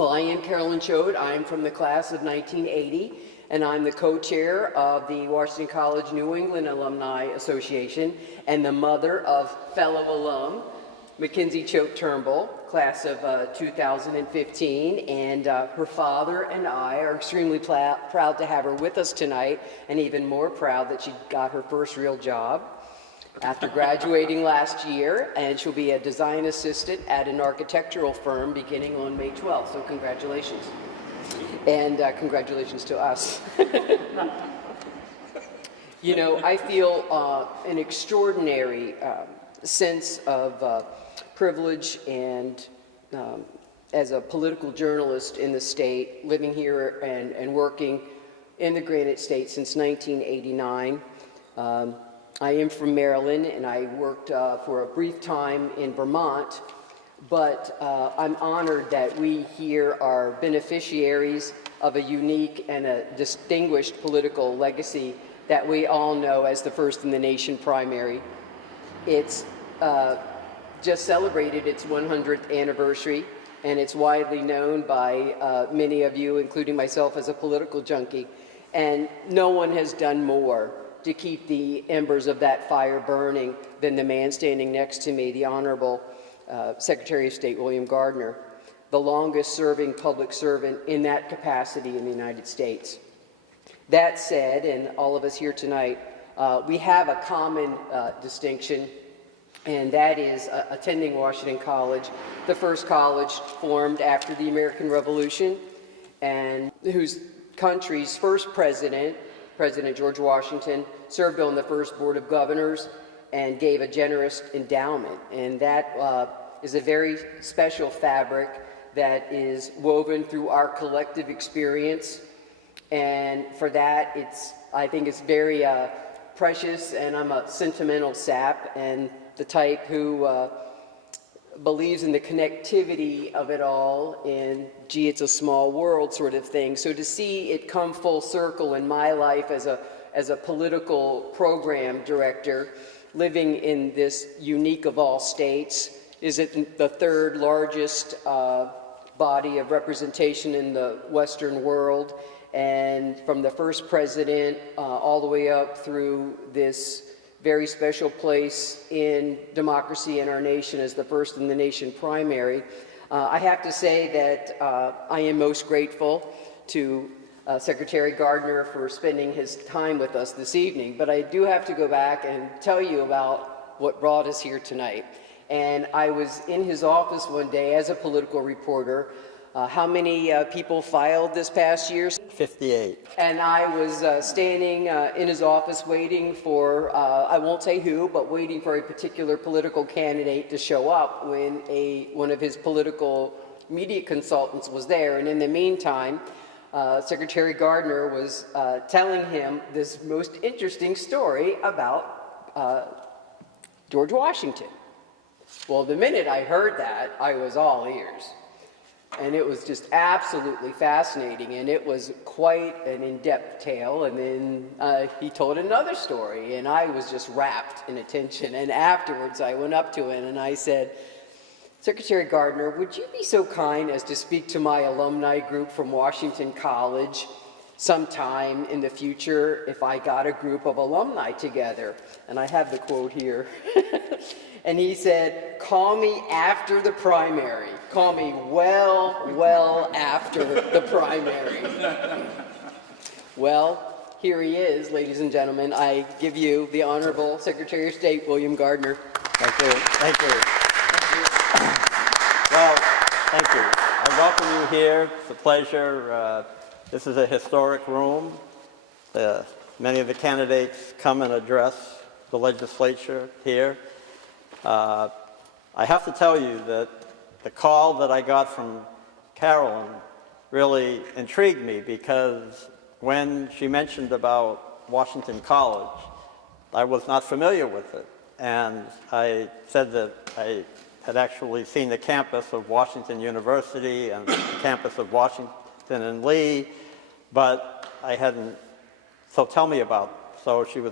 Well, I am Carolyn Choate. I'm from the class of 1980, and I'm the co-chair of the Washington College New England Alumni Association and the mother of fellow alum Mackenzie Choate Turnbull, class of 2015, and her father and I are extremely proud to have her with us tonight, and even more proud that she got her first real job after graduating last year, and she'll be a design assistant at an architectural firm beginning on May 12th, so congratulations. And congratulations to us. You know, I feel an extraordinary sense of privilege and as a political journalist in the state, living here and working in the Granite State since 1989. I am from Maryland, and I worked for a brief time in Vermont, but I'm honored that we here are beneficiaries of a unique and a distinguished political legacy that we all know as the First in the Nation primary. It's just celebrated its 100th anniversary, and it's widely known by many of you, including myself, as a political junkie. And no one has done more to keep the embers of that fire burning than the man standing next to me, the Honorable Secretary of State William Gardner, the longest serving public servant in that capacity in the United States. That said, and all of us here tonight, we have a common distinction, and that is attending Washington College, the first college formed after the American Revolution, and whose country's first president, President George Washington, served on the first Board of Governors and gave a generous endowment. And that is a very special fabric that is woven through our collective experience. And for that, I think it's very precious, and I'm a sentimental sap and the type who believes in the connectivity of it all and, gee, it's a small world sort of thing. So to see it come full circle in my life as a political program director, living in this unique of all states, is it the third largest body of representation in the Western world, and from the first president all the way up through this very special place in democracy in our nation as the First in the Nation primary. I have to say that I am most grateful to Secretary Gardner for spending his time with us this evening, but I do have to go back and tell you about what brought us here tonight. And I was in his office one day as a political reporter. How many people filed this past year? 58. And I was standing in his office waiting for, I won't say who, but waiting for a particular political candidate to show up when one of his political media consultants was there. And in the meantime, Secretary Gardner was telling him this most interesting story about George Washington. Well, the minute I heard that, I was all ears. And it was just absolutely fascinating, and it was quite an in-depth tale. And then he told another story, and I was just rapt in attention. And afterwards, I went up to him and I said, Secretary Gardner, would you be so kind as to speak to my alumni group from Washington College sometime in the future if I got a group of alumni together? And I have the quote here. And he said, call me after the primary. Call me well after the primary. Well, here he is, ladies and gentlemen. I give you the Honorable Secretary of State, William Gardner. Thank you. Thank you. Well, thank you. I welcome you here. It's a pleasure. This is a historic room. Many of the candidates come and address the legislature here. I have to tell you that the call that I got from Carolyn really intrigued me, because when she mentioned about Washington College, I was not familiar with it. And I said that I had actually seen the campus of Washington University and the campus of Washington and Lee, but I hadn't, so tell me about it. So she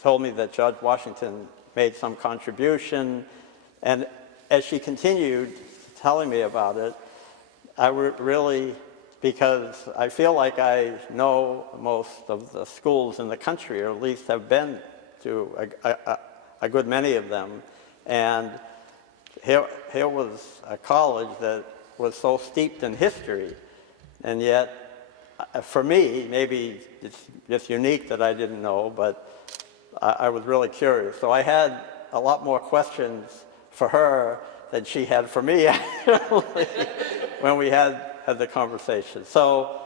told me that Judge Washington made some contribution, and as she continued telling me about it, really, because I feel like I know most of the schools in the country, or at least have been to a good many of them. And here was a college that was so steeped in history, and yet, for me, maybe it's just unique that I didn't know, but I was really curious. So I had a lot more questions for her than she had for me, actually, when we had the conversation. So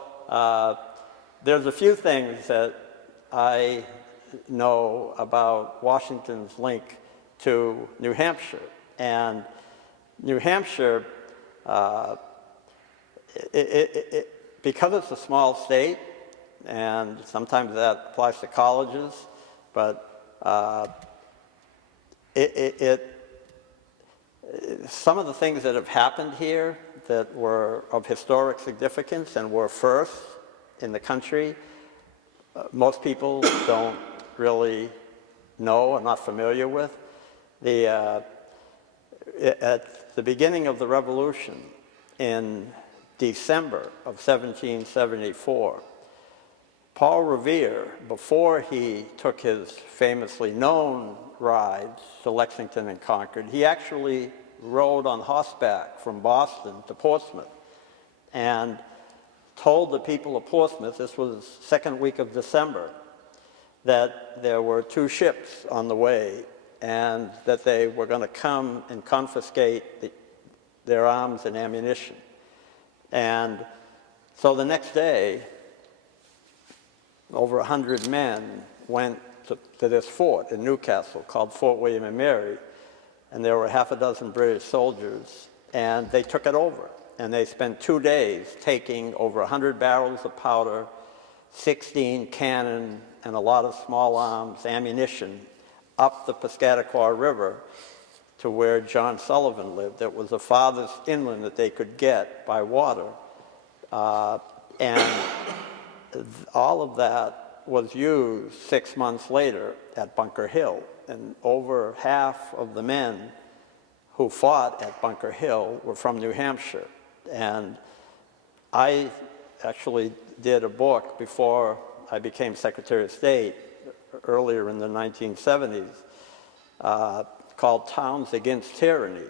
there's a few things that I know about Washington's link to New Hampshire. And New Hampshire, because it's a small state, and sometimes that applies to colleges, but some of the things that have happened here that were of historic significance and were first in the country, most people don't really know or not familiar with. At the beginning of the Revolution, in December of 1774, Paul Revere, before he took his famously known rides to Lexington and Concord, he actually rode on horseback from Boston to Portsmouth and told the people of Portsmouth, this was second week of December, that there were 2 ships on the way and that they were going to come and confiscate their arms and ammunition. And so the next day, over 100 men went to this fort in Newcastle called Fort William and Mary, and there were half a dozen British soldiers, and they took it over. And they spent 2 days taking over 100 barrels of powder, 16 cannon, and a lot of small arms, ammunition, up the Piscataqua River to where John Sullivan lived. It was the farthest inland that they could get by water. And all of that was used 6 months later at Bunker Hill. And over half of the men who fought at Bunker Hill were from New Hampshire. And I actually did a book before I became Secretary of State earlier in the 1970s called Towns Against Tyranny.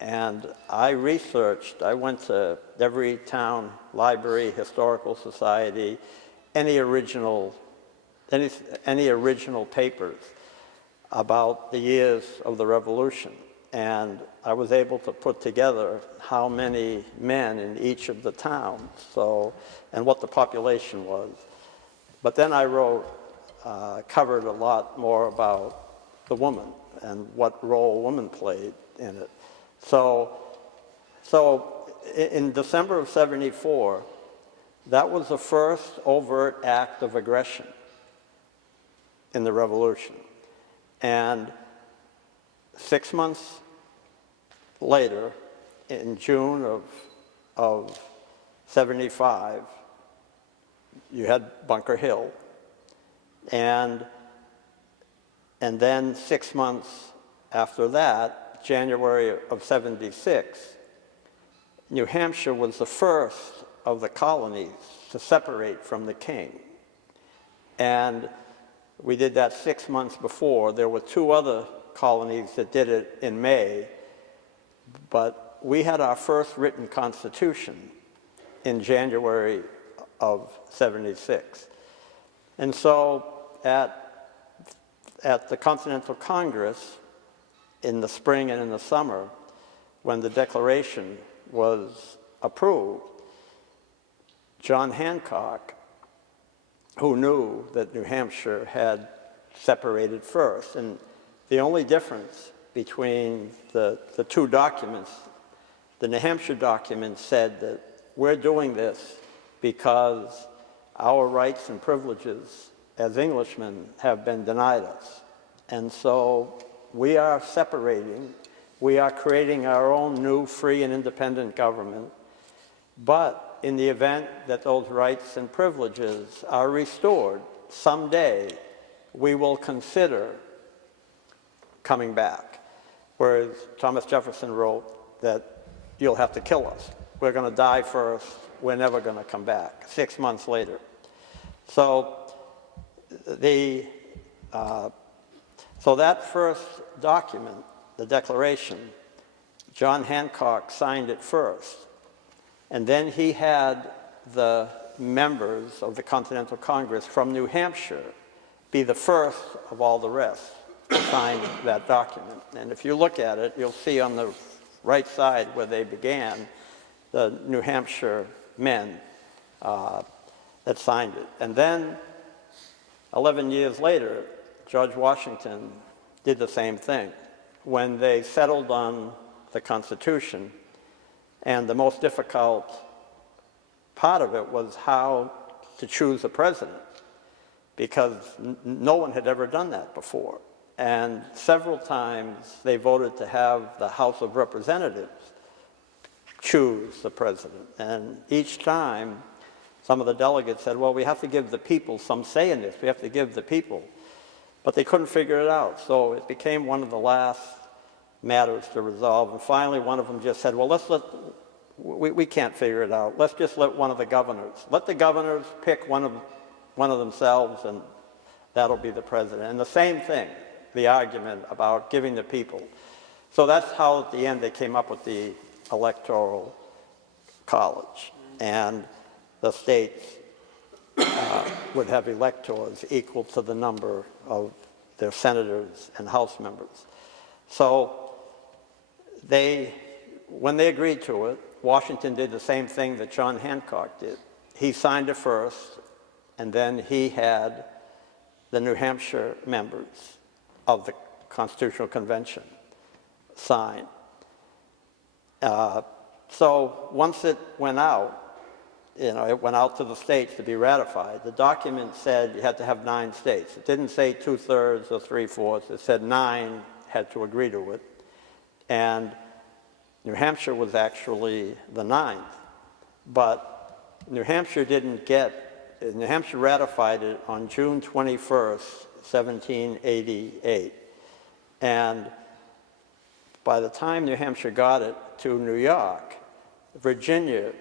And I went to every town library, historical society, any original papers about the years of the Revolution. And I was able to put together how many men in each of the towns, and what the population was. But then I covered a lot more about the woman and what role women played in it. So in December of '74, that was the first overt act of aggression in the Revolution. And 6 months later, in June of '75, you had Bunker Hill. And then 6 months after that, January of '76, New Hampshire was the first of the colonies to separate from the king. And we did that 6 months before. There were 2 other colonies that did it in May, but we had our first written constitution in January of '76. And so at the Continental Congress in the spring and in the summer, when the Declaration was approved, John Hancock, who knew that New Hampshire had separated first, and the only difference between the 2 documents, the New Hampshire document said that we're doing this because our rights and privileges as Englishmen have been denied us. And so we are separating, we are creating our own new free and independent government, but in the event that those rights and privileges are restored, someday we will consider coming back. Whereas Thomas Jefferson wrote that you'll have to kill us we're going to die first, we're never going to come back, 6 months later. So so that first document, the Declaration, John Hancock signed it first. And then he had the members of the Continental Congress from New Hampshire be the first of all the rest to sign that document. And if you look at it, you'll see on the right side where they began, the New Hampshire men that signed it. And then 11 years later, George Washington did the same thing when they settled on the Constitution. And the most difficult part of it was how to choose a president, because no one had ever done that before. And several times they voted to have the House of Representatives choose the president. And each time, some of the delegates said, well, we have to give the people some say in this. We have to give the people. But they couldn't figure it out. So it became one of the last matters to resolve. And finally, one of them just said, well, we can't figure it out. Let's just let one of the governors. Let the governors pick one of themselves, and that'll be the president. And the same thing, the argument about giving the people. So that's how, at the end, they came up with the Electoral College. And the states would have electors equal to the number of their senators and House members. So when they agreed to it, Washington did the same thing that John Hancock did. He signed it first, and then he had the New Hampshire members of the Constitutional Convention sign. So once it went out, it went out to the states to be ratified. The document said you had to have 9 states. It didn't say 2/3 or 3/4. It said 9 had to agree to it. And New Hampshire was actually the 9th. But New Hampshire ratified it on June 21st, 1788. And by the time New Hampshire got it to New York, Virginia,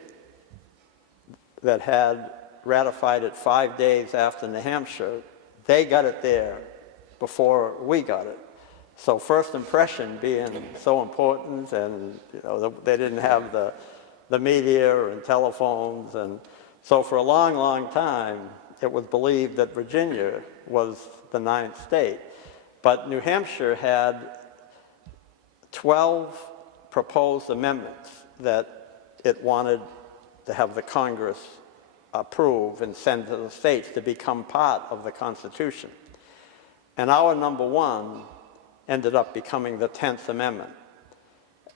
that had ratified it 5 days after New Hampshire, they got it there before we got it. So first impression being so important, and they didn't have the media and telephones, and so for a long, long time, it was believed that Virginia was the 9th state. But New Hampshire had 12 proposed amendments that it wanted to have the Congress approve and send to the states to become part of the Constitution. And our number 1 ended up becoming the 10th Amendment.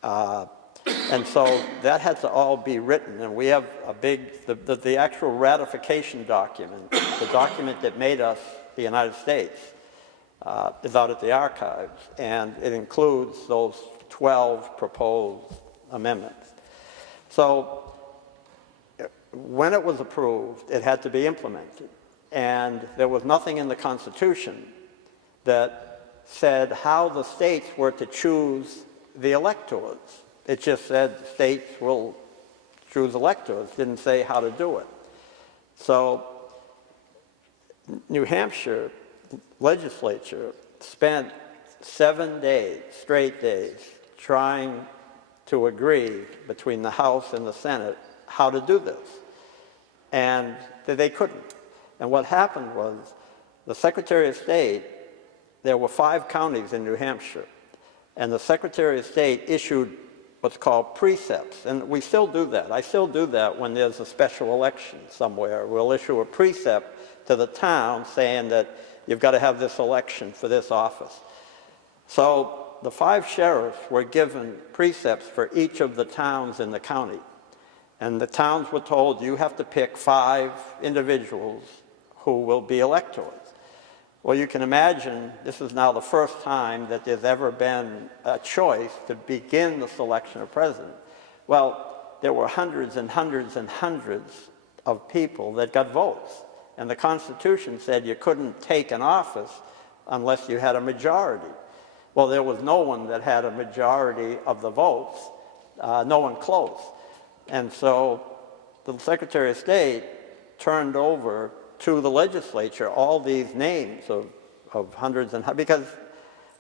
And so that had to all be written, and we have a big, the actual ratification document, the document that made us the United States, is out at the archives, and it includes those 12 proposed amendments. So when it was approved, it had to be implemented. And there was nothing in the Constitution that said how the states were to choose the electors. It just said states will choose electors, didn't say how to do it. So New Hampshire legislature spent 7 days, straight days, trying to agree between the House and the Senate how to do this. And they couldn't. And what happened was the Secretary of State, there were 5 counties in New Hampshire, and the Secretary of State issued what's called precepts. And we still do that. I still do that when there's a special election somewhere. We'll issue a precept to the town saying that you've got to have this election for this office. So the 5 sheriffs were given precepts for each of the towns in the county. And the towns were told, you have to pick 5 individuals who will be electors. Well, you can imagine this is now the first time that there's ever been a choice to begin the selection of president. Well, there were hundreds and hundreds and hundreds of people that got votes. And the Constitution said you couldn't take an office unless you had a majority. Well, there was no one that had a majority of the votes, no one close. And so the Secretary of State turned over to the legislature all these names of hundreds and because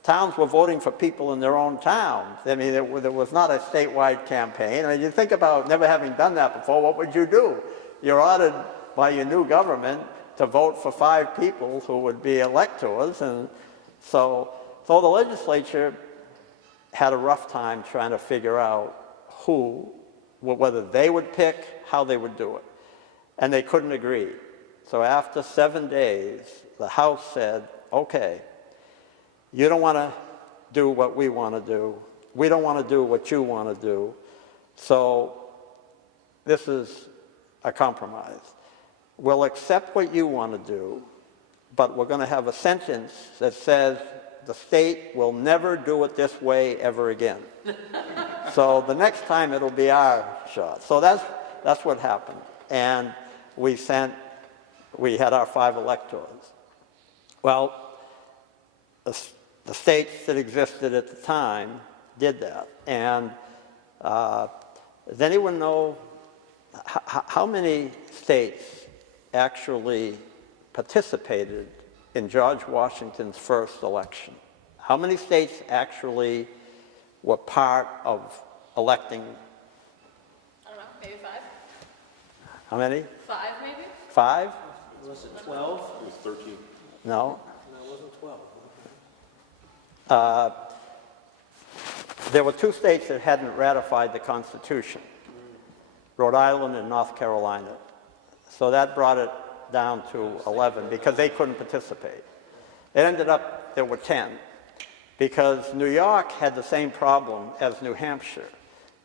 towns were voting for people in their own towns. I mean, there was not a statewide campaign. I mean, you think about never having done that before, what would you do? You're ordered by your new government to vote for 5 people who would be electors, and so the legislature had a rough time trying to figure out whether they would pick, how they would do it. And they couldn't agree. So after 7 days, the House said, okay, you don't want to do what we want to do. We don't want to do what you want to do. So this is a compromise. We'll accept what you want to do, but we're going to have a sentence that says the state will never do it this way ever again. So the next time it'll be our shot. So that's what happened. And we had our 5 electors. Well, the states that existed at the time did that. And does anyone know how many states actually participated in George Washington's first election? How many states actually were part of electing? I don't know, maybe 5? How many? 5 maybe? 5? Was it 12? It was 13. No. No, it wasn't 12. There were 2 states that hadn't ratified the Constitution, Rhode Island and North Carolina. So that brought it down to 11 because they couldn't participate. It ended up there were 10 because New York had the same problem as New Hampshire.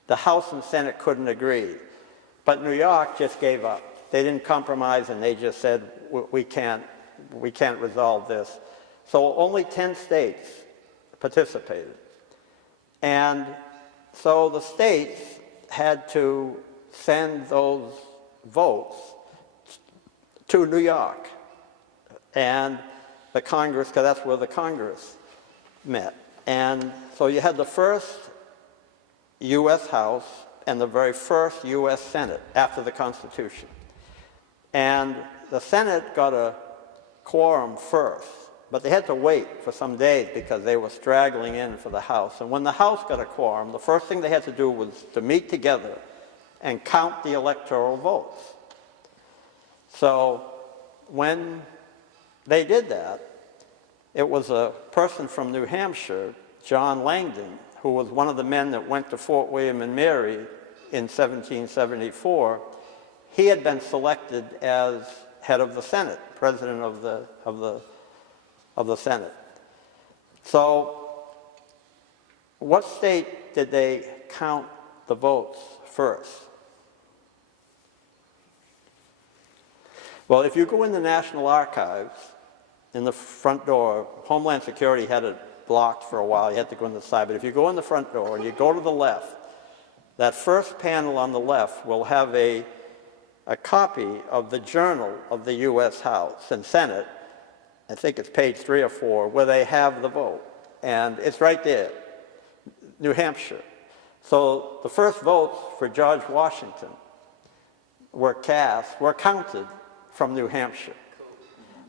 The House and Senate couldn't agree, but New York just gave up. They didn't compromise and they just said, we can't resolve this. So only 10 states participated. And so the states had to send those votes to New York and the Congress, because that's where the Congress met. And so you had the first U.S. House and the very first U.S. Senate after the Constitution. And the Senate got a quorum first, but they had to wait for some days because they were straggling in for the House. And when the House got a quorum, the first thing they had to do was to meet together and count the electoral votes. So when they did that, it was a person from New Hampshire, John Langdon, who was one of the men that went to Fort William and Mary in 1774. He had been selected as head of the Senate, president of the Senate. So what state did they count the votes first? Well, if you go in the National Archives, in the front door, Homeland Security had it blocked for a while. You had to go in the side. But if you go in the front door and you go to the left, that first panel on the left will have a copy of the Journal of the U.S. House and Senate. I think it's page 3 or 4, where they have the vote. And it's right there, New Hampshire. So the first votes for George Washington were counted from New Hampshire.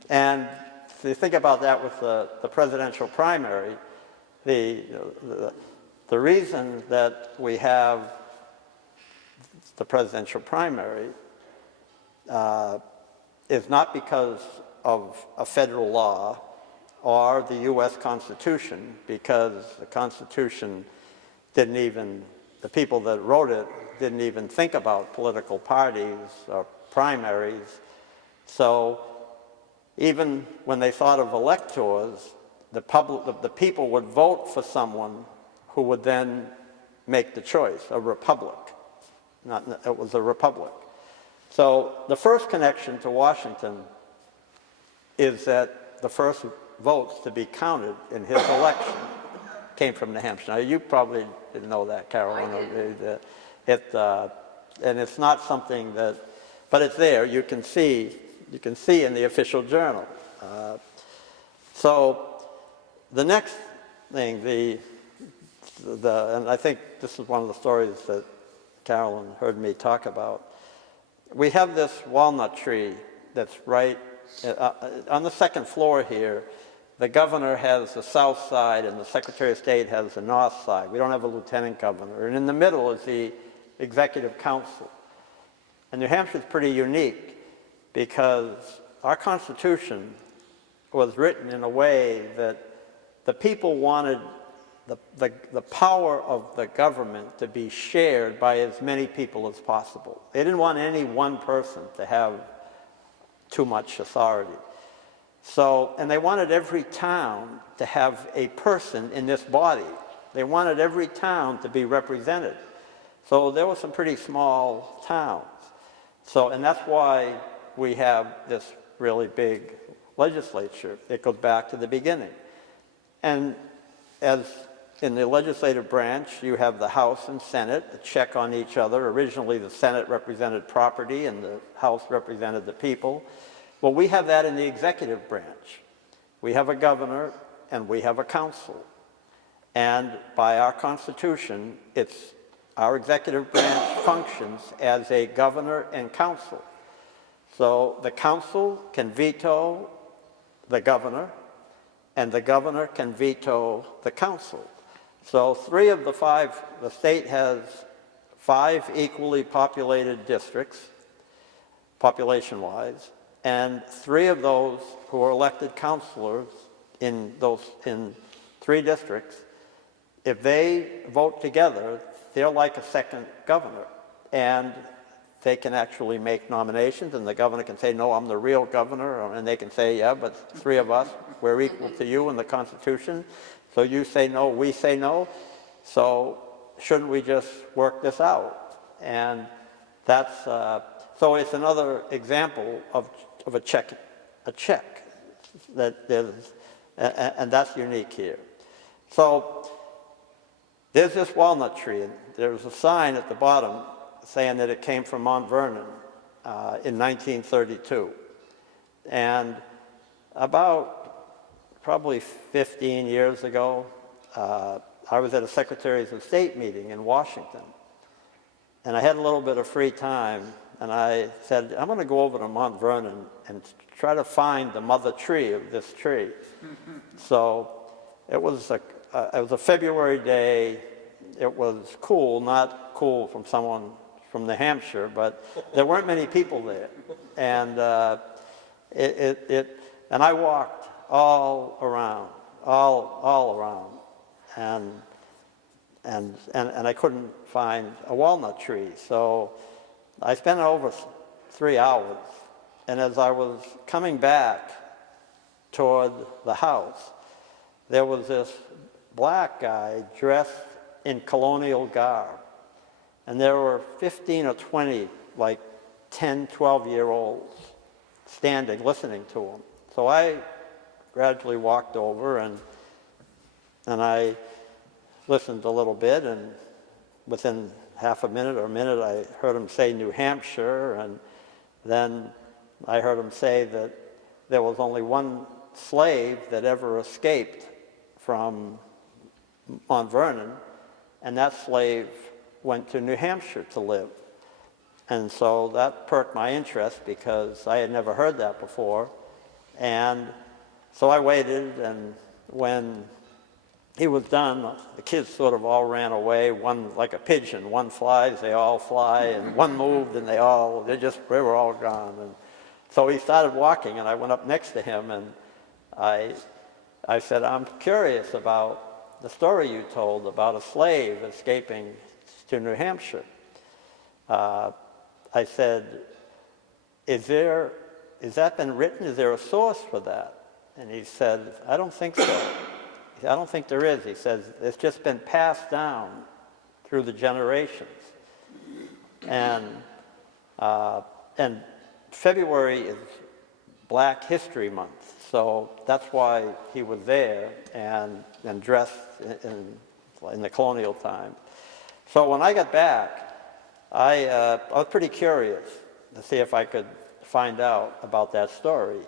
And if you think about that with the presidential primary, the reason that we have the presidential primary is not because of a federal law or the U.S. Constitution, because the Constitution didn't even, the people that wrote it didn't even think about political parties or primaries. So even when they thought of electors, the people would vote for someone who would then make the choice, a republic. It was a republic. So the first connection to Washington is that the first votes to be counted in his election came from New Hampshire. Now, you probably didn't know that, Carolyn. And it's not something that, but it's there. You can see in the official journal. So the next thing, and I think this is one of the stories that Carolyn heard me talk about. We have this walnut tree that's right on the second floor here. The governor has the south side and the Secretary of State has the north side. We don't have a lieutenant governor. And in the middle is the executive council. And New Hampshire is pretty unique because our Constitution was written in a way that the people wanted the power of the government to be shared by as many people as possible. They didn't want any one person to have too much authority. So, and they wanted every town to have a person in this body. They wanted every town to be represented. So there were some pretty small towns. So, and that's why we have this really big legislature. It goes back to the beginning. And as in the legislative branch, you have the House and Senate that check on each other. Originally, the Senate represented property and the House represented the people. Well, we have that in the executive branch. We have a governor and we have a council. And by our Constitution, our executive branch functions as a governor and council. So the council can veto the governor, and the governor can veto the council. So 3 of the 5, the state has 5 equally populated districts, population-wise, and 3 of those who are elected councilors in 3 districts, if they vote together, they're like a second governor. And they can actually make nominations, and the governor can say, no, I'm the real governor, and they can say, yeah, but 3 of us, we're equal to you in the Constitution, so you say no, we say no, so shouldn't we just work this out? And that's, so it's another example of a check, that there's, and that's unique here. So there's this walnut tree, and there's a sign at the bottom saying that it came from Mount Vernon in 1932. And about probably 15 years ago, I was at a Secretaries of State meeting in Washington. And I had a little bit of free time, and I said, I'm going to go over to Mount Vernon and try to find the mother tree of this tree. So it was a February day. It was cool, not cool from someone from New Hampshire, but there weren't many people there. And and I walked all around, and I couldn't find a walnut tree. So I spent over 3 hours, and as I was coming back toward the house, there was this black guy dressed in colonial garb. And there were 15 or 20, like 10, 12-year-olds standing, listening to him. So I gradually walked over and I listened a little bit, and within half a minute or a minute, I heard him say New Hampshire, and then I heard him say that there was only one slave that ever escaped from Mount Vernon, and that slave went to New Hampshire to live. And so that perked my interest because I had never heard that before. And so I waited, and when he was done, the kids sort of all ran away, one like a pigeon. One flies, they all fly, and one moved, and they were all gone. And so he started walking, and I went up next to him, and I said, I'm curious about the story you told about a slave escaping to New Hampshire. I said, has that been written? Is there a source for that? And he said, I don't think so. I don't think there is. He says, it's just been passed down through the generations. And February is Black History Month, so that's why he was there and dressed in the colonial time. So when I got back, I was pretty curious to see if I could find out about that story.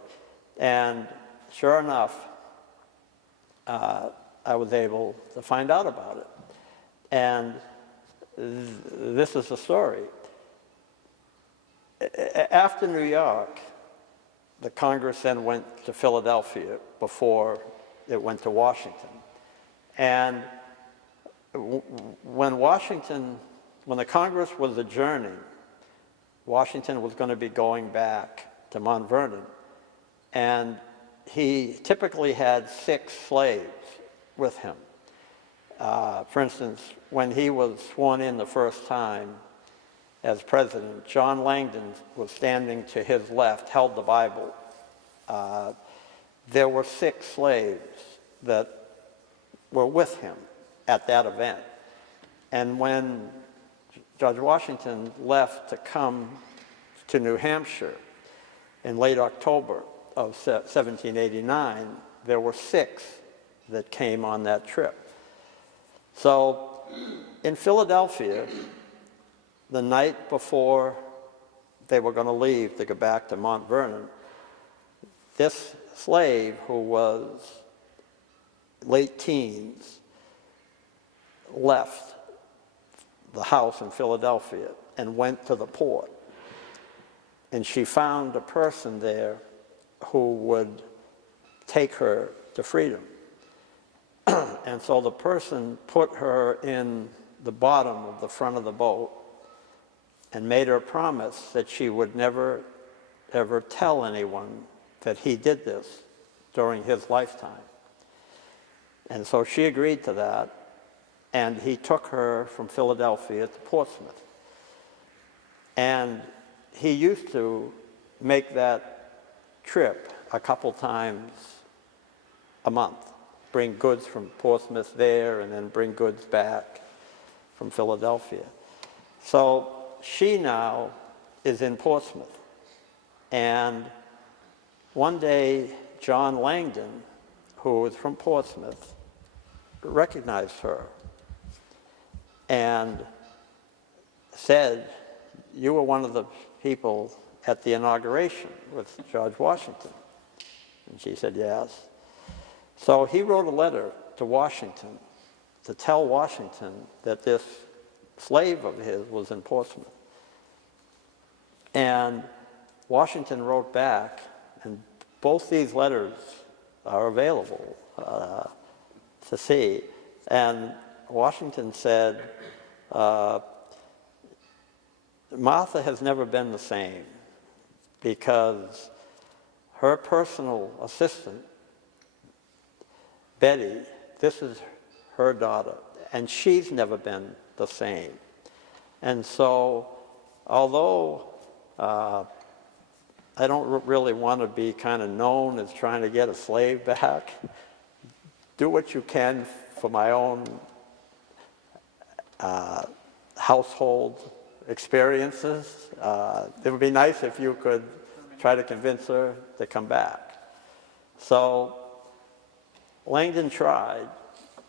And sure enough, I was able to find out about it. And this is the story. After New York, the Congress then went to Philadelphia before it went to Washington. And when the Congress was adjourning, Washington was going to be going back to Mount Vernon. And he typically had 6 slaves with him. For instance, when he was sworn in the first time as president, John Langdon was standing to his left, held the Bible. There were 6 slaves that were with him at that event. And when George Washington left to come to New Hampshire in late October of 1789, there were 6 that came on that trip. So in Philadelphia, the night before they were going to leave to go back to Mount Vernon, this slave who was late teens left the house in Philadelphia and went to the port. And she found a person there who would take her to freedom. And so the person put her in the bottom of the front of the boat and made her promise that she would never, ever tell anyone that he did this during his lifetime. And so she agreed to that, and he took her from Philadelphia to Portsmouth. And he used to make that trip a couple times a month, bring goods from Portsmouth there and then bring goods back from Philadelphia. So she now is in Portsmouth. And one day, John Langdon, who was from Portsmouth, recognized her and said, "You were one of the people at the inauguration with George Washington." And she said, "Yes." So he wrote a letter to Washington to tell Washington that this slave of his was in Portsmouth. And Washington wrote back, and both these letters are available to see. And Washington said, Martha has never been the same because her personal assistant, Betty, this is her daughter, and she's never been the same. And so, although I don't really want to be kind of known as trying to get a slave back, do what you can for my own household experiences. It would be nice if you could try to convince her to come back. So Langdon tried,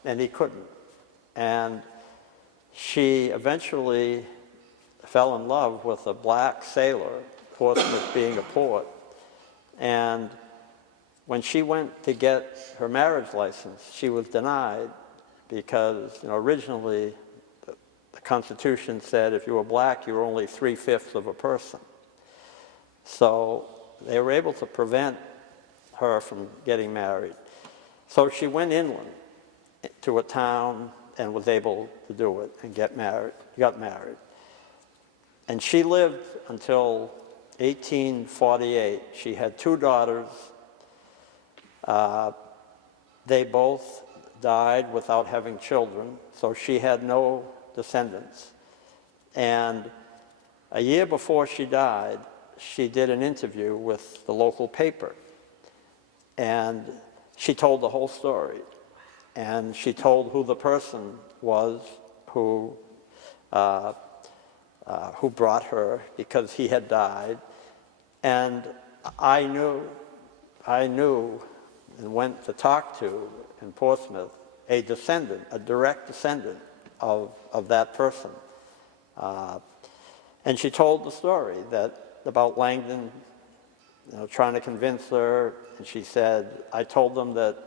and he couldn't. And she eventually fell in love with a black sailor, Portsmouth being a port. And when she went to get her marriage license, she was denied because, originally the Constitution said if you were black, you were only 3/5 of a person. So they were able to prevent her from getting married. So she went inland to a town and was able to do it and got married. And she lived until 1848. She had 2 daughters. They both died without having children, so she had no descendants. And a year before she died, she did an interview with the local paper. And she told the whole story. And she told who the person was who brought her, because he had died. And I knew and went to talk to, in Portsmouth, a direct descendant of that person. And she told the story about Langdon, trying to convince her. And she said, "I told them that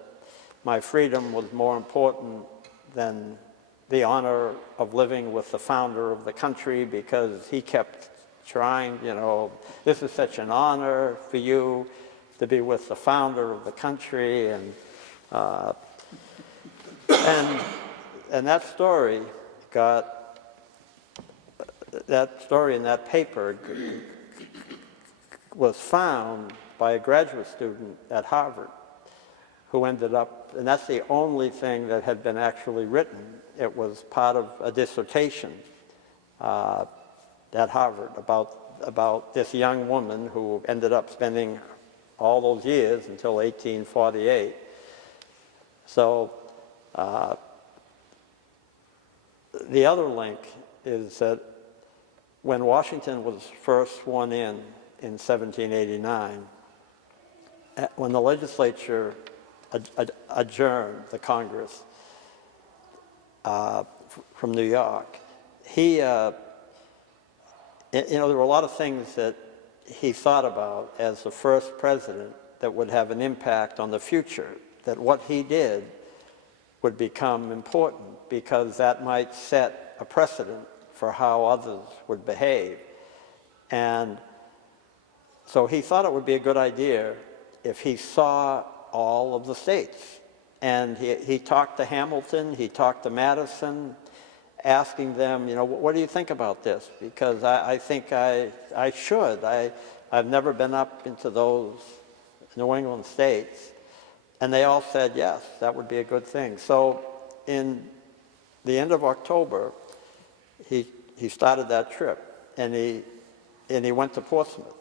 my freedom was more important than the honor of living with the founder of the country because he kept trying, you know, this is such an honor for you to be with the founder of the country, and that story in that paper was found by a graduate student at Harvard who ended up, and that's the only thing that had been actually written. It was part of a dissertation at Harvard about this young woman who ended up spending all those years until 1848. So the other link is that when Washington was first sworn in 1789, when the legislature adjourned the Congress from New York, he, there were a lot of things that he thought about as the first president that would have an impact on the future, that what he did would become important because that might set a precedent for how others would behave. And so he thought it would be a good idea if he saw all of the states. And he talked to Hamilton, he talked to Madison, asking them, you know, what do you think about this? Because I think I should. I've never been up into those New England states. And they all said, yes, that would be a good thing. So in the end of October, he started that trip, and he went to Portsmouth.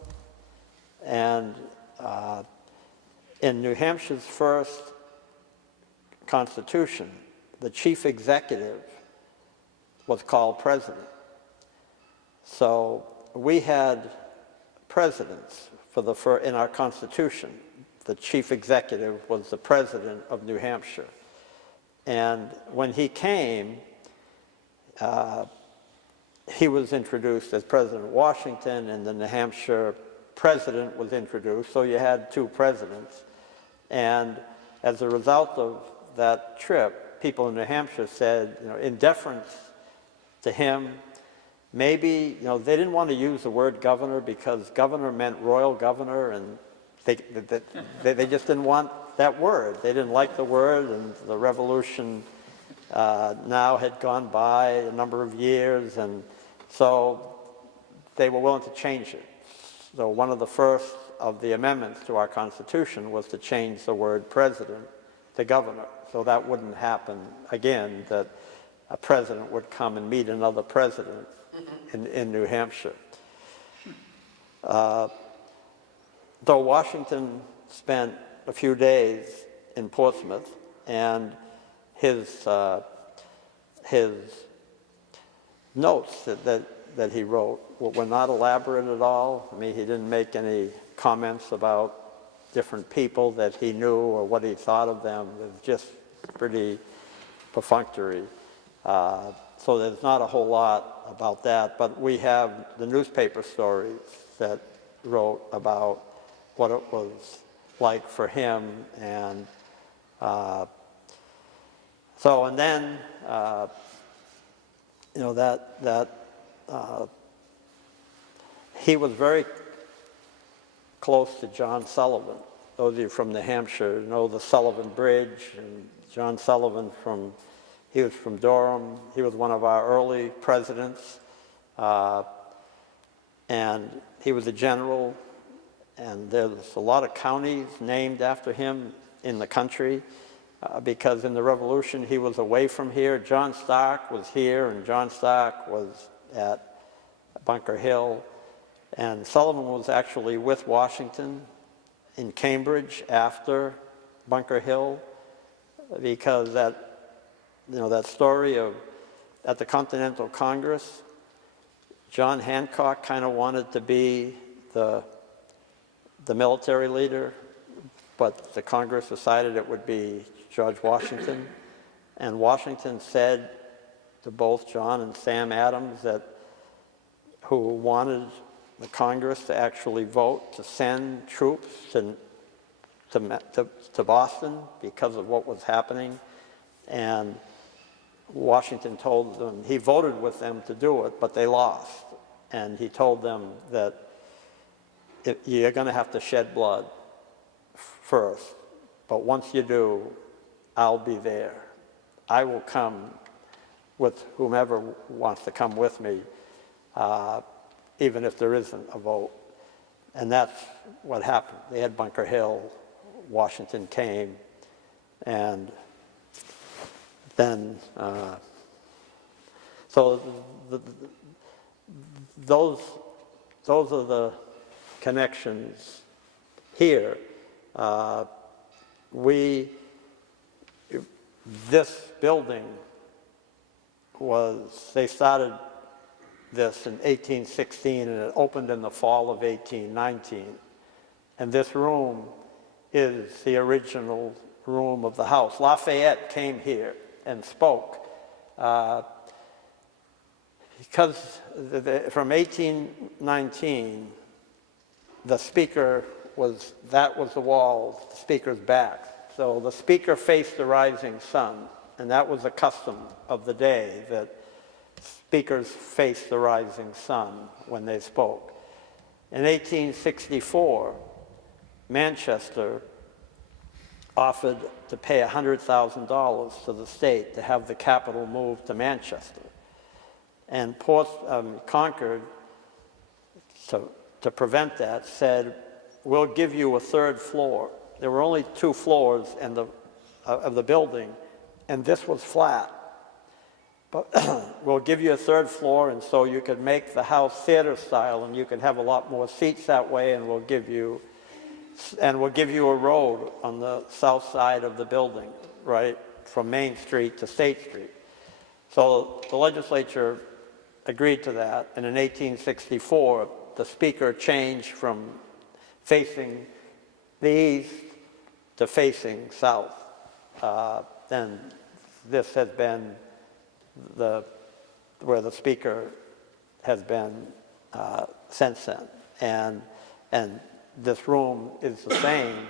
And in New Hampshire's first Constitution, the chief executive was called president. So we had presidents in our Constitution. The chief executive was the president of New Hampshire. And when he came, he was introduced as President Washington, and the New Hampshire president was introduced, so you had two presidents. And as a result of that trip, people in New Hampshire said, you know, in deference to him, maybe, you know, they didn't want to use the word governor because governor meant royal governor, and they just didn't want that word. They didn't like the word, and the Revolution now had gone by a number of years, and so they were willing to change it. So one of the first of the amendments to our Constitution was to change the word president to governor. So that wouldn't happen again, that a president would come and meet another president in New Hampshire. Though Washington spent a few days in Portsmouth, and his notes that he wrote were not elaborate at all. I mean, he didn't make any comments about different people that he knew or what he thought of them. It was just pretty perfunctory. So there's not a whole lot about that, but we have the newspaper stories that wrote about what it was like for him, and and then you know, that he was very close to John Sullivan. Those of you from New Hampshire know the Sullivan Bridge, and John Sullivan he was from Durham. He was one of our early presidents, and he was a general, and there's a lot of counties named after him in the country, because in the Revolution he was away from here. John Stark was here, and John Stark was at Bunker Hill, and Sullivan was actually with Washington in Cambridge after Bunker Hill, because that story of at the Continental Congress, John Hancock kind of wanted to be the military leader, but the Congress decided it would be George Washington. And Washington said to both John and Sam Adams who wanted the Congress to actually vote to send troops to Boston because of what was happening. And Washington told them, he voted with them to do it, but they lost. And he told them that you're going to have to shed blood first, but once you do, I'll be there. I will come with whomever wants to come with me, even if there isn't a vote. And that's what happened. They had Bunker Hill, Washington came, and then, so those are the connections here. This building they started this in 1816 and it opened in the fall of 1819. And this room is the original room of the house. Lafayette came here and spoke because from 1819, the speaker that was the wall, the speaker's back. So the speaker faced the rising sun, and that was a custom of the day, that speakers faced the rising sun when they spoke. In 1864, Manchester offered to pay $100,000 to the state to have the capital moved to Manchester. And Concord, to prevent that, said, we'll give you a third floor. There were only 2 floors of the building, and this was flat. But we'll give you a third floor, and so you could make the house theater style, and you could have a lot more seats that way, and we'll give you a road on the south side of the building, right, from Main Street to State Street. So the legislature agreed to that, and in 1864, the speaker changed from facing the east to facing south. And this has been where the speaker has been since then. And this room is the same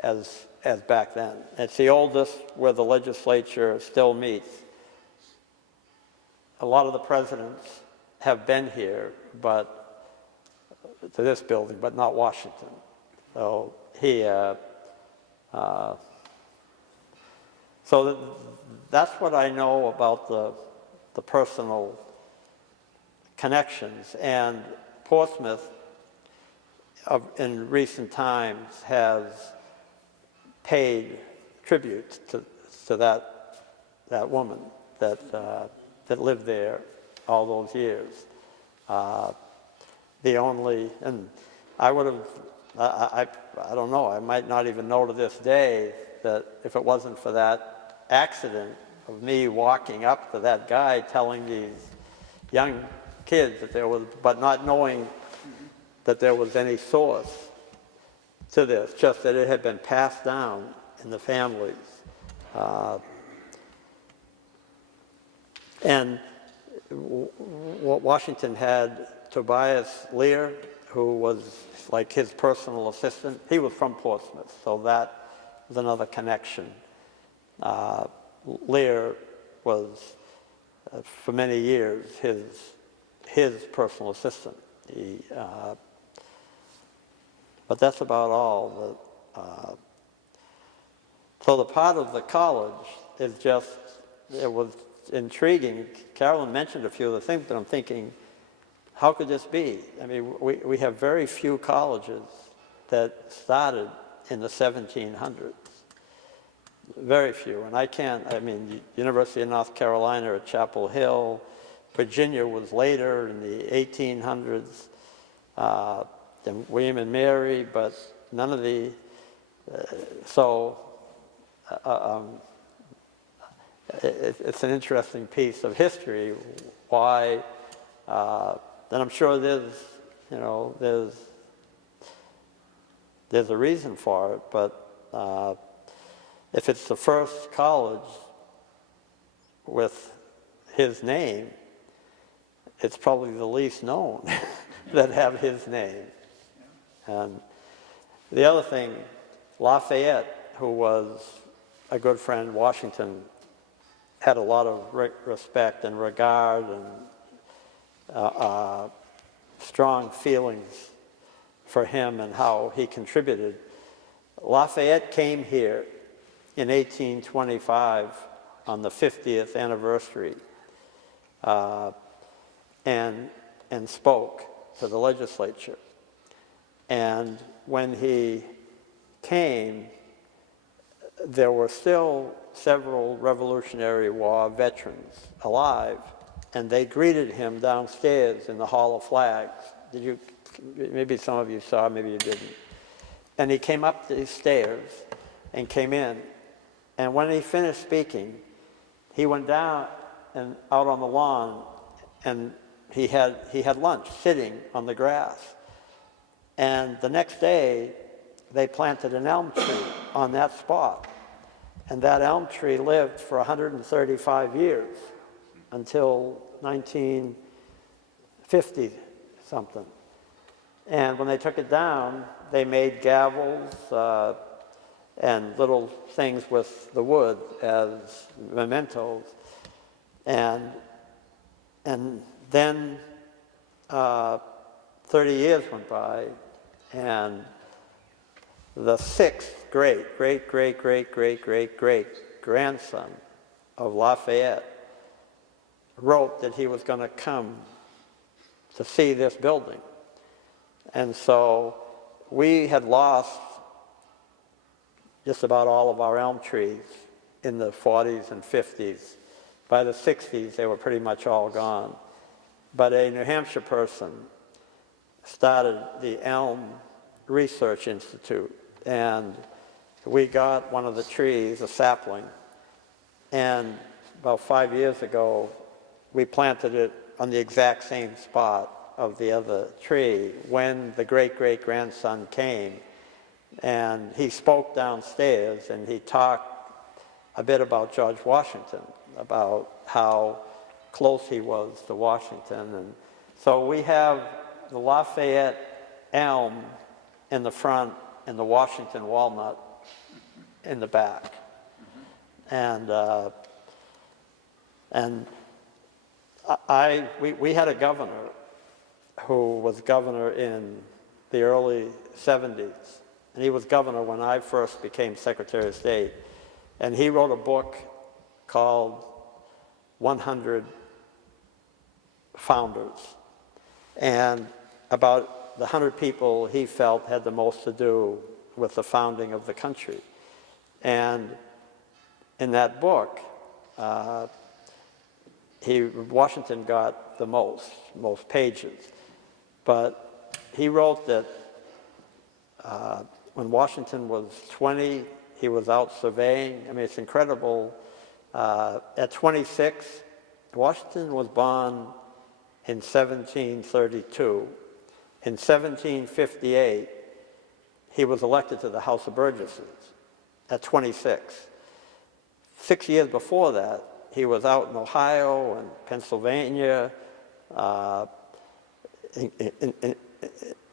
as back then. It's the oldest where the legislature still meets. A lot of the presidents have been here, but to this building, but not Washington. So that's what I know about the personal connections. And Portsmouth, in recent times, has paid tribute to that woman that lived there all those years. And I would have, I don't know, I might not even know to this day that if it wasn't for that accident of me walking up to that guy telling these young kids that there was, but not knowing that there was any source to this, just that it had been passed down in the families. And Washington had Tobias Lear, who was like his personal assistant. He was from Portsmouth, so that was another connection. Lear was, for many years, his personal assistant. But that's about all. So the part of the college is just, it was intriguing. Carolyn mentioned a few of the things, but I'm thinking, how could this be? I mean, we have very few colleges that started in the 1700s. Very few. And University of North Carolina at Chapel Hill, Virginia was later in the 1800s, then William and Mary, but none of the, it's an interesting piece of history, why, and I'm sure there's a reason for it, but if it's the first college with his name, it's probably the least known that have his name. And the other thing, Lafayette, who was a good friend, Washington, had a lot of respect and regard and strong feelings for him and how he contributed. Lafayette came here in 1825 on the 50th anniversary and spoke to the legislature. And when he came, there were still several Revolutionary War veterans alive, and they greeted him downstairs in the Hall of Flags. Did you? Maybe some of you saw, maybe you didn't. And he came up these stairs and came in, and when he finished speaking, he went down and out on the lawn, and he had lunch sitting on the grass. And the next day, they planted an elm tree on that spot. And that elm tree lived for 135 years until 1950 something. And when they took it down, they made gavels and little things with the wood as mementos. And then 30 years went by, and the sixth great-great-great-great-great-great-grandson of Lafayette wrote that he was going to come to see this building. And so we had lost just about all of our elm trees in the 40s and 50s. By the 60s, they were pretty much all gone. But a New Hampshire person started the Elm Research Institute, and we got one of the trees, a sapling, and about 5 years ago, we planted it on the exact same spot of the other tree when the great-great-grandson came. And he spoke downstairs, and he talked a bit about George Washington, about how close he was to Washington. And so we have the Lafayette elm in the front and the Washington walnut in the back. And we had a governor who was governor in the early 70s. And he was governor when I first became Secretary of State. And he wrote a book called 100 Founders. And about the 100 people he felt had the most to do with the founding of the country. And in that book, Washington got the most pages. But he wrote that when Washington was 20, he was out surveying. I mean, it's incredible. At 26, Washington was born in 1732. In 1758, he was elected to the House of Burgesses at 26. 6 years before that, he was out in Ohio and Pennsylvania.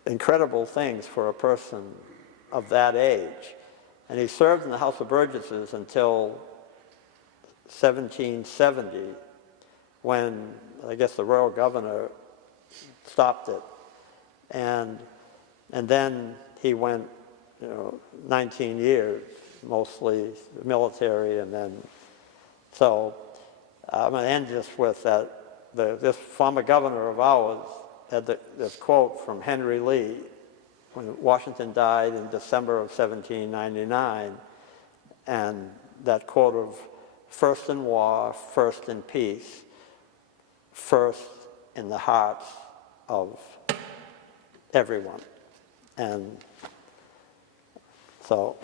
Incredible things for a person of that age. And he served in the House of Burgesses until 1770, when I guess the royal governor stopped it. And then he went 19 years, mostly military, and then, so I'm going to end just with that. This former governor of ours had this quote from Henry Lee when Washington died in December of 1799, and that quote of first in war, first in peace, first in the hearts of everyone. And so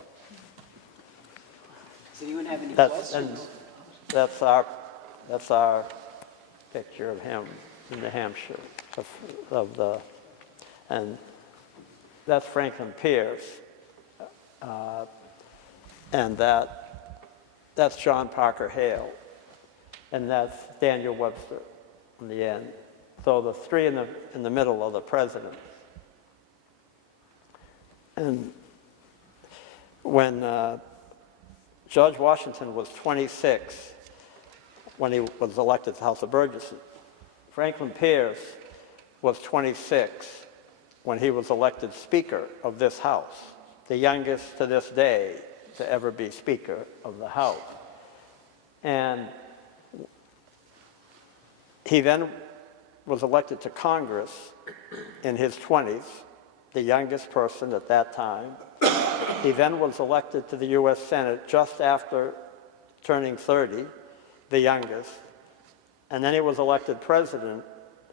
Does anyone have any and questions? that's our picture of him in New Hampshire, and that's Franklin Pierce, and that's John Parker Hale, and that's Daniel Webster in the end. So the three in the middle are the presidents. And when George Washington was 26, when he was elected to the House of Burgesses. Franklin Pierce was 26 when he was elected Speaker of this House, the youngest to this day to ever be Speaker of the House. And he then was elected to Congress in his 20s, the youngest person at that time. He then was elected to the U.S. Senate just after turning 30, the youngest. And then he was elected president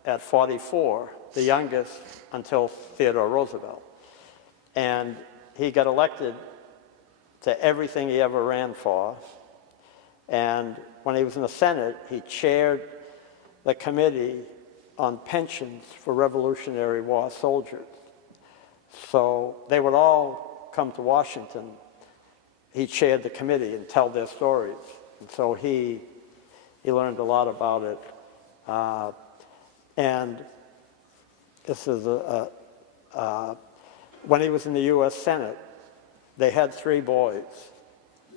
at 44, the youngest until Theodore Roosevelt. And he got elected to everything he ever ran for. And when he was in the Senate, he chaired the committee on pensions for Revolutionary War soldiers. So they would all come to Washington. He chaired the committee and tell their stories. And so he learned a lot about it. And this is when he was in the U.S. Senate, they had 3 boys,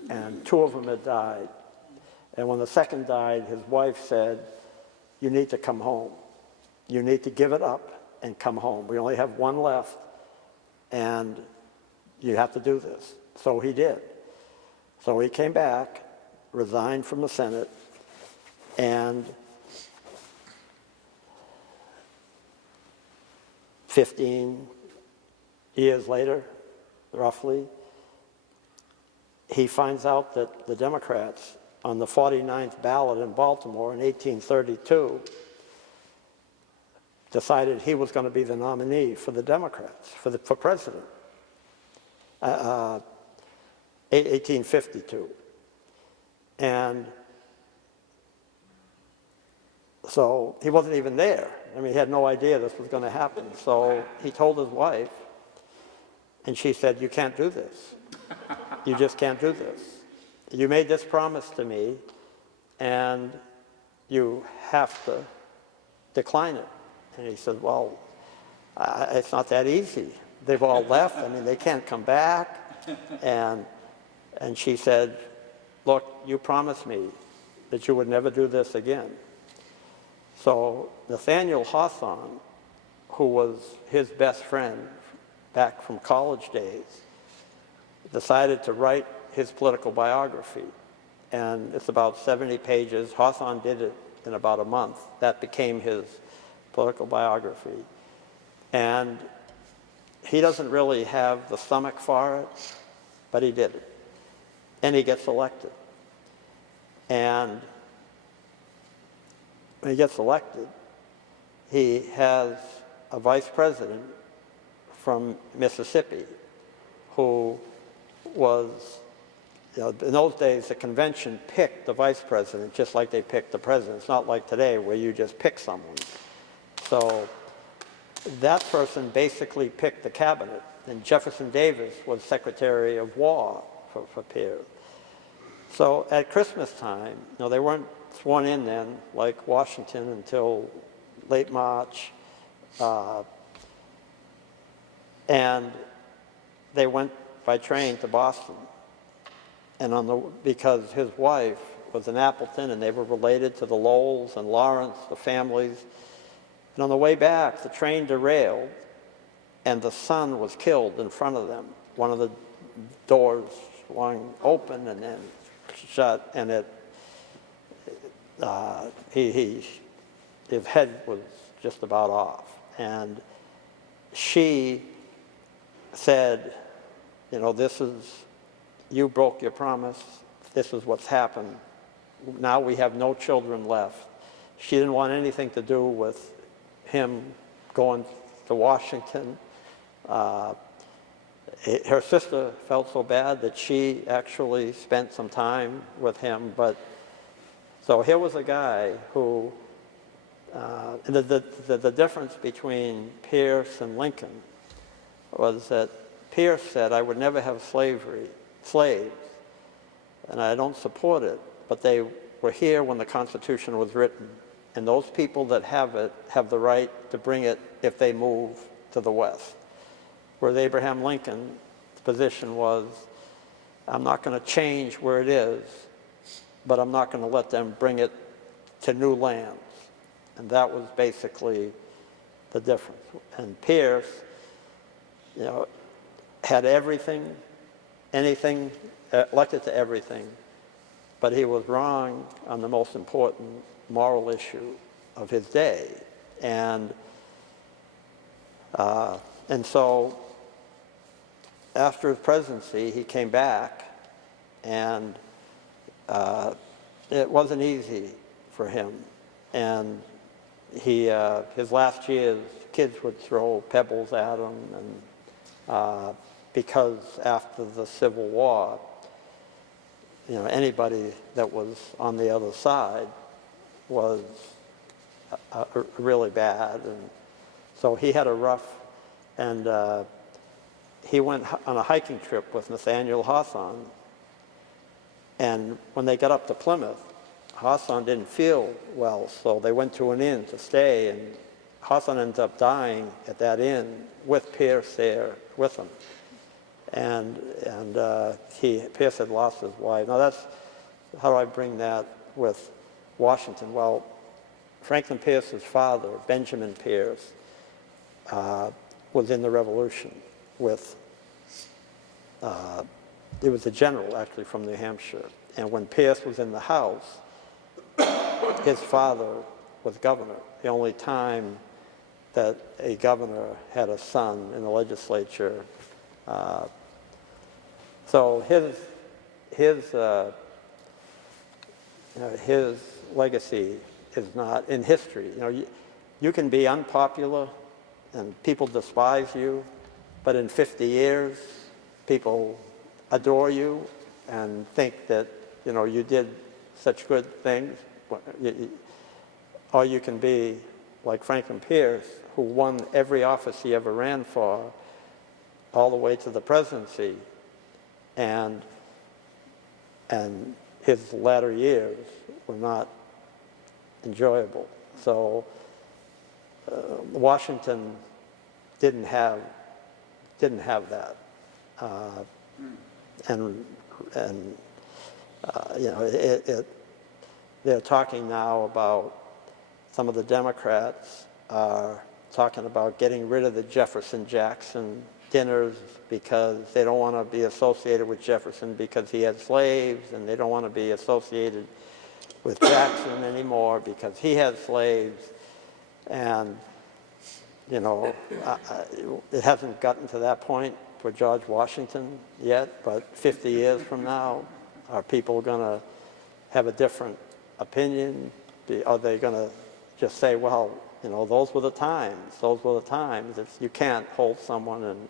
and 2 of them had died. And when the second died, his wife said, "You need to come home. You need to give it up and come home. We only have 1 left, and you have to do this." So he did. So he came back, resigned from the Senate, and 15 years later, roughly, he finds out that the Democrats on the 49th ballot in Baltimore in 1832 decided he was going to be the nominee for the Democrats, for president, 1852. And so he wasn't even there. I mean, he had no idea this was going to happen. So he told his wife, and she said, "You can't do this. You just can't do this. You made this promise to me, and you have to decline it." And he said, "Well, it's not that easy. They've all left. I mean, they can't come back." And she said, "Look, you promised me that you would never do this again." So Nathaniel Hawthorne, who was his best friend back from college days, decided to write his political biography. And it's about 70 pages. Hawthorne did it in about a month. That became his political biography. And he doesn't really have the stomach for it, but he did it. And he gets elected. And when he gets elected, he has a vice president from Mississippi who was, in those days, the convention picked the vice president just like they picked the president. It's not like today where you just pick someone. So that person basically picked the cabinet. And Jefferson Davis was Secretary of War for Pierce. So at Christmas time, they weren't sworn in then, like Washington, until late March. And they went by train to Boston. And because his wife was an Appleton, and they were related to the Lowells and Lawrence, the families. And on the way back, the train derailed, and the son was killed in front of them. One of the doors swung open and then shut, and his head was just about off. And she said, you broke your promise. This is what's happened. Now we have no children left. She didn't want anything to do with him going to Washington. Her sister felt so bad that she actually spent some time with him. But so here was a guy who, and the difference between Pierce and Lincoln was that Pierce said, "I would never have slaves, and I don't support it, but they were here when the Constitution was written. And those people that have it have the right to bring it if they move to the West." Whereas Abraham Lincoln's position was, "I'm not going to change where it is, but I'm not going to let them bring it to new lands. And that was basically the difference. And Pierce, you know, had everything, anything, elected to everything, but he was wrong on the most important moral issue of his day. And so after his presidency, he came back, and it wasn't easy for him. And his last years, kids would throw pebbles at him, and because after the Civil War, you know, anybody that was on the other side was really bad. And so he had a rough, and he went on a hiking trip with Nathaniel Hawthorne. And when they got up to Plymouth, Hawthorne didn't feel well, so they went to an inn to stay, and Hawthorne ended up dying at that inn with Pierce there with him. And Pierce had lost his wife. Now that's, how do I bring that with Washington? Well, Franklin Pierce's father, Benjamin Pierce, was in the Revolution with, he was a general actually from New Hampshire. And when Pierce was in the House, his father was governor. The only time that a governor had a son in the legislature. So his legacy is not in history. You know, you can be unpopular and people despise you, but in 50 years, people adore you and think that, you know, you did such good things. Or you can be like Franklin Pierce, who won every office he ever ran for, all the way to the presidency, and his latter years were not enjoyable. So Washington didn't have that, you know, they're talking now about, some of the Democrats are talking about getting rid of the Jefferson-Jackson dinners because they don't want to be associated with Jefferson because he had slaves, and they don't want to be associated with Jackson anymore because he had slaves. And, you know, it hasn't gotten to that point for George Washington yet, but 50 years from now, are people going to have a different opinion? Are they going to just say, well, you know, those were the times, you can't hold someone. And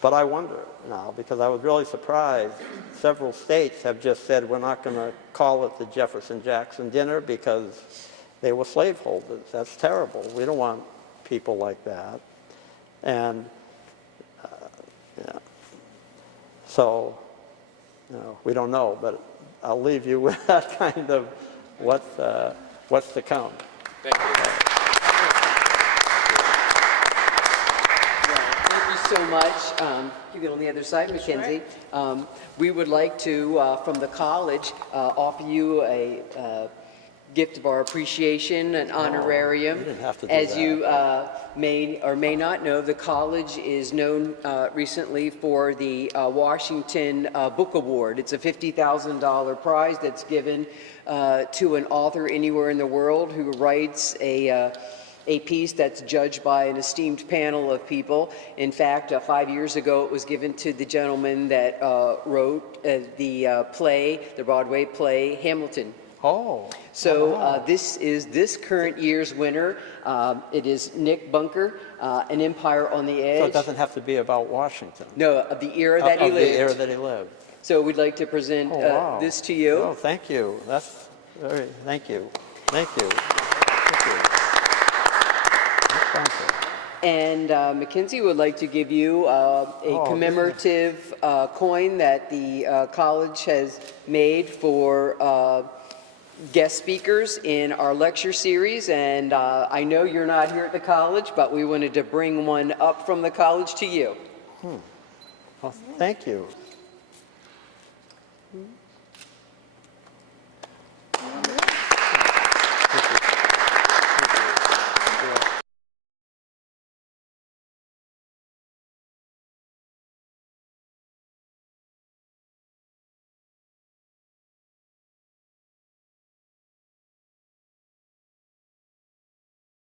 but I wonder now, because I was really surprised, several states have just said we're not going to call it the Jefferson-Jackson dinner because they were slaveholders. That's terrible. We don't want people like that. And yeah. So, you know, we don't know, but I'll leave you with that kind of what's to come. Thank you. Thank you so much. You get on the other side, Mackenzie. We would like to, from the college, offer you a gift of our appreciation, an honorarium. You didn't have to do As that. you may or may not know, the college is known recently for the Washington Book Award. It's a $50,000 prize that's given to an author anywhere in the world who writes a piece that's judged by an esteemed panel of people. In fact, 5 years ago, it was given to the gentleman that wrote the Broadway play, Hamilton. Oh. So this is this current year's winner. It is Nick Bunker, An Empire on the Edge. So it doesn't have to be about Washington. No, of the era that he Of lived. the era that he lived. So we'd like to present this to you. Oh, thank you. That's very, thank you. Thank you. Thank you. Thank you. And Mackenzie would like to give you a commemorative coin that the college has made for guest speakers in our lecture series. And I know you're not here at the college, but we wanted to bring one up from the college to you. Well, thank you.